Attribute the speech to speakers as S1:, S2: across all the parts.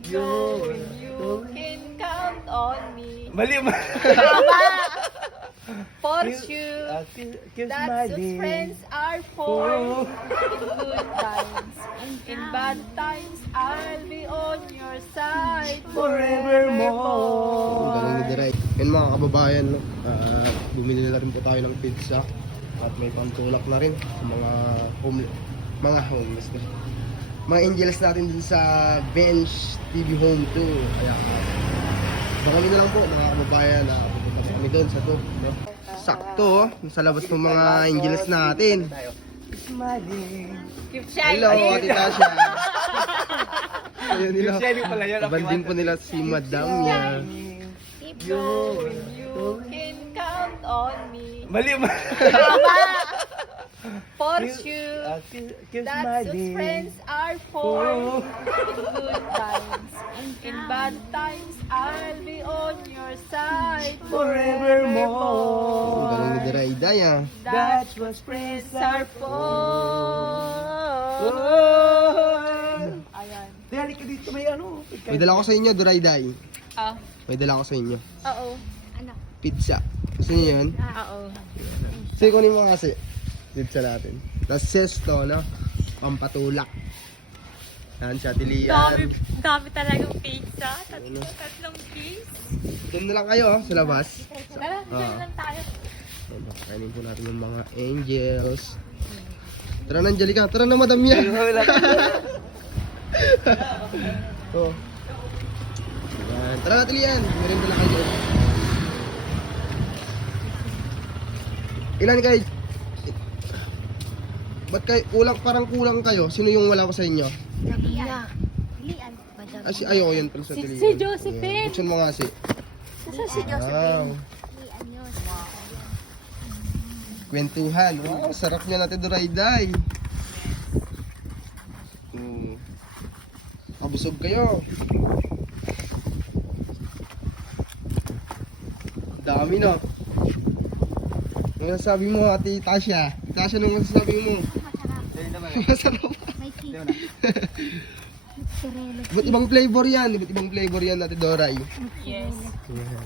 S1: Joy. No, you can count on me.
S2: Mali mo. Baba!
S1: for you. That's what friends are for. Oh. In good times. In bad times, I'll be on your side. Forever Forevermore.
S2: Forevermore. Yan mga kababayan, uh, bumili na rin po tayo ng pizza at may pantulak na rin sa mga homeless. Mga homeless mga angels natin dun sa Bench TV Home 2. Kaya, baka so, kami na lang po, mga kababayan, na pupunta po kami dun sa to no? Sakto, oh. sa labas po mga it's angels natin. Keep Hello, Ate Tasha. Ayun nila. Kaban din it. po nila si Madam niya. you can count on me. Mali, mali. for you. you. Uh, kiss, my friends are for oh. In good times. In bad times, I'll be on your side forevermore. forevermore. That's what friends are for. Oh. Dali ka dito may ano. Okay. May dala ko sa inyo, Duray Day. Ah. May dala ko sa inyo.
S3: Uh Oo. -oh. Uh -oh.
S2: Ano? Pizza. Gusto niyo yun? Oo. Sige, kunin mo kasi. Oo. Dito sa labin. Tapos sesto, no? Pampatulak. Yan, siya, tilian. Dami,
S3: dami talaga yung pizza. Tatlo, tatlong cheese.
S2: Doon na lang kayo, Ay, Ay, sa labas.
S3: Tara, dito lang tayo. tayo.
S2: Uh, Kainin po natin ng mga angels. Tara na, okay. Angelica. Tara na, madam yan. oh. Yan, tara na, tilian. Meron na lang Ilan guys? Ba't kay ulang parang kulang kayo? Sino yung wala ko sa inyo? Lian. Ay, ah, si ayo yun
S3: pero sa si, si, si Josephine.
S2: Buksan mo nga si. Sa si Josephine. Lian yun. Kwentuhan. Oh, sarap niya natin duray-day. Mm. Abusog kayo. Dami no. Ano sabi mo, Ate Tasha? Tasha, anong masasabi mo? Masarap. Masarap ba't ibang flavor yan? iba't ibang flavor yan, Ate Doray?
S4: Yes. Yeah.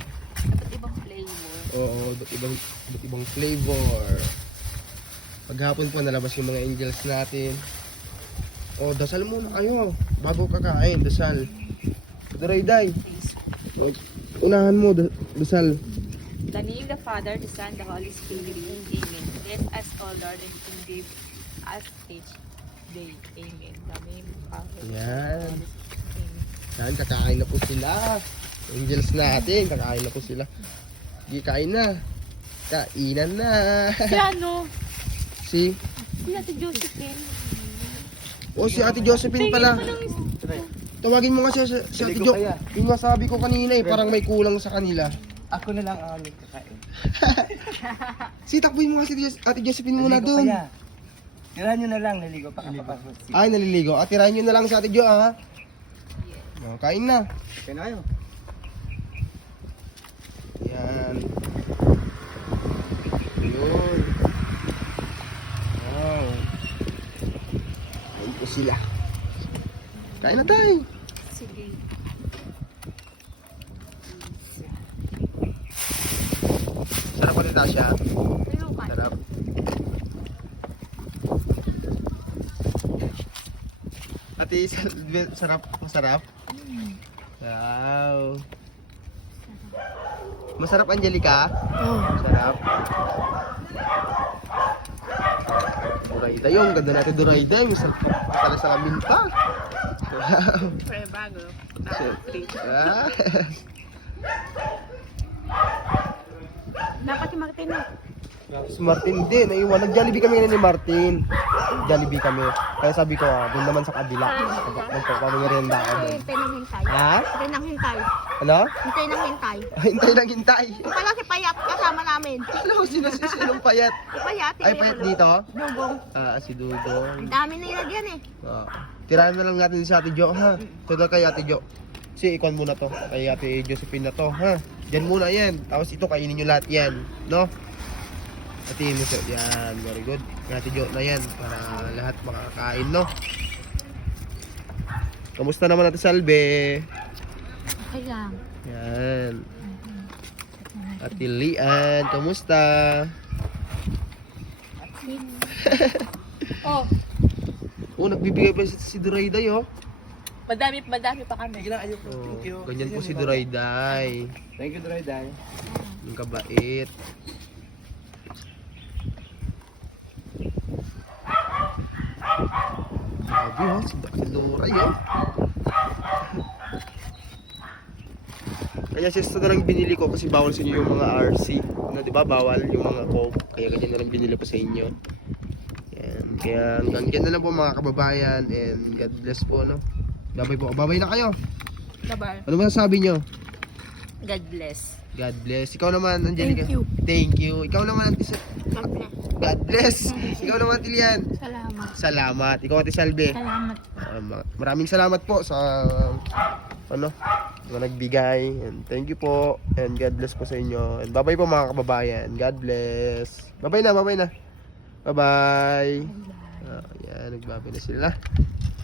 S4: ibang flavor?
S2: Oo, oh, ba't ibang, iba't ibang flavor? Paghapon po, pa, nalabas yung mga angels natin. oh, dasal muna kayo. Bago kakain, dasal. Doray, day. Unahan mo, dasal.
S4: The name the Father, the Son, the Holy Spirit, in Amen forget us, O Lord, and to give us each day. Amen. Amen.
S2: Ayan. Ayan, kakain na po sila. Angels natin, kakain na po sila. Hindi, kain na. Kainan na. Si ano? si?
S3: Si Ate Josephine. Mm
S2: -hmm. O, si Ate Josephine Pingin pala. Pa Tawagin mo nga siya, si, si Ate Josephine. Yung nasabi ko kanina eh, okay. parang may kulang sa kanila.
S5: Ako na lang ang aming kakain.
S2: Sige, takbuhin mo nga si Ate Josephine naliligo muna doon. Naligo
S5: kaya. nyo na lang, naligo pa kapapasok.
S2: Si Ay, naliligo. At tirahan nyo na lang si Ate Jo, ha? yes. Yeah. No, kain na. Kain okay, na kayo. Yan. Yun. Wow. Kain ko sila. Kain na tayo. Sige. Nanti sarap, masarap. Masarap. masarap Angelica.
S6: Masarap.
S2: masarap. Duraida
S3: Dapat si Martin na.
S2: Eh. Si Martin din. Naiwan. Nag-jollibee kami ngayon ni Martin. Jollibee kami. Kaya sabi ko, ah, doon naman sa kabila. Ah, Nagpapangirinda ako doon.
S3: Hintay ng hintay. Ha? Hello? Hintay ng hintay. Ano? Hintay ng hintay.
S2: hintay ng hintay.
S3: Pala si Payat kasama namin.
S2: Ano mo, sino si Payat? Si Payat. Ay, Payat dito? Dugong. Ah, uh, si Dugong. Ang
S3: dami na ilagyan eh. Ah. Uh,
S2: Tirahan na lang natin si Ate Jo, ha? Tutok so, kay Ate Jo si Ikon muna to kay Ate Josephine na to ha diyan muna yan tapos ito kainin nyo lahat yan no Ate mo siya yan very good Ate Jo na yan para lahat makakain no kamusta naman Ate Salve
S7: okay oh, yeah. lang
S2: yan Ate Lian kamusta Ate oh Oh, nagbibigay pa si Duray Day, oh.
S3: Madami, madami pa kami. Sige
S2: na, ayaw ko. Thank you. Ganyan kasi po yun, si Dryday. Thank you, Dryday. Ang mm -hmm. kabait. Sabi ha, si Dryday eh. Kaya sis, ito na lang binili ko kasi bawal sa inyo yung mga RC. Na, di ba? Bawal yung mga ko. Kaya ganyan na lang binili po sa inyo. Ayan. Kaya hanggang ganyan na lang po mga kababayan. And God bless po, no? Babay po. Babay na kayo. Babay. Ano ba sabi nyo?
S8: God bless.
S2: God bless. Ikaw naman, Angelica. Thank you. Thank you. Ikaw naman, Ate Sa... God bless. Ikaw naman, Tilian. Salamat. Salamat. Ikaw, Ate Salve.
S9: Salamat. Po.
S2: Uh, maraming salamat po sa... Uh, ano? Mga nagbigay. And thank you po. And God bless po sa inyo. And babay po, mga kababayan. God bless. Babay na, babay na. Bye-bye. Oh, yan, nagbabay na sila.